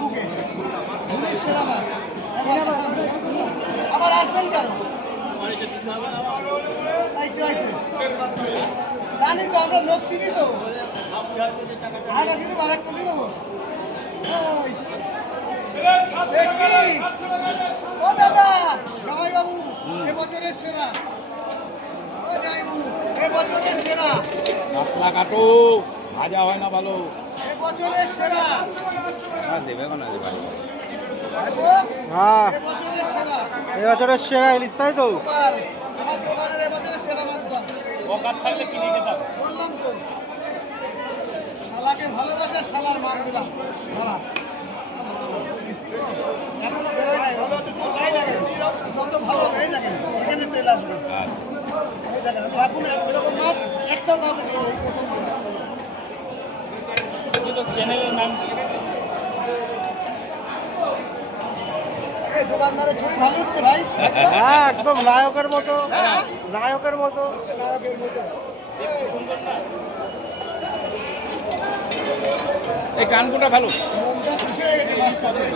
বাবুকে উনি সেরা মাছ আবার আসবেন কেন তাই কি হয়েছে জানি তো আমরা লোক চিনি তো আরেকটা দিয়ে দেবো আরেকটা দিয়ে দেবো দেখি ও দাদা জামাই বাবু এবছরের সেরা ও জামাইবাবু এবছরের সেরা পাতলা কাটো ভাজা হয় না ভালো এবছরের সেরা দেবে কোন হ্যাঁ এবছরের সেরা এবছরের সেরা ইলিশ তাই তো গোপাল, আমার দোকানের এবছরের সেরা মাছ দাম বকার থাকলে কিনে খেতাম বললাম তো শালাকে ভালোবাসে শালার মার দিলাম শালা এখনো বেরোয় নাই এই দেখেন যত ভালো হবে এই দেখেন এখানে তেল আসবে এই দেখেন আমি এখন এরকম মাছ একটাও কাউকে দিই এই প্রথম চ্যানেলের নাম এই দোকানদারের ছবি ভালো হচ্ছে ভাই হ্যাঁ একদম নায়কের মতো নায়কের মতো নায়কের মতো এই কানকুটা ভালো মনটা খুশি হয়ে গেছে মাছটা পেয়ে।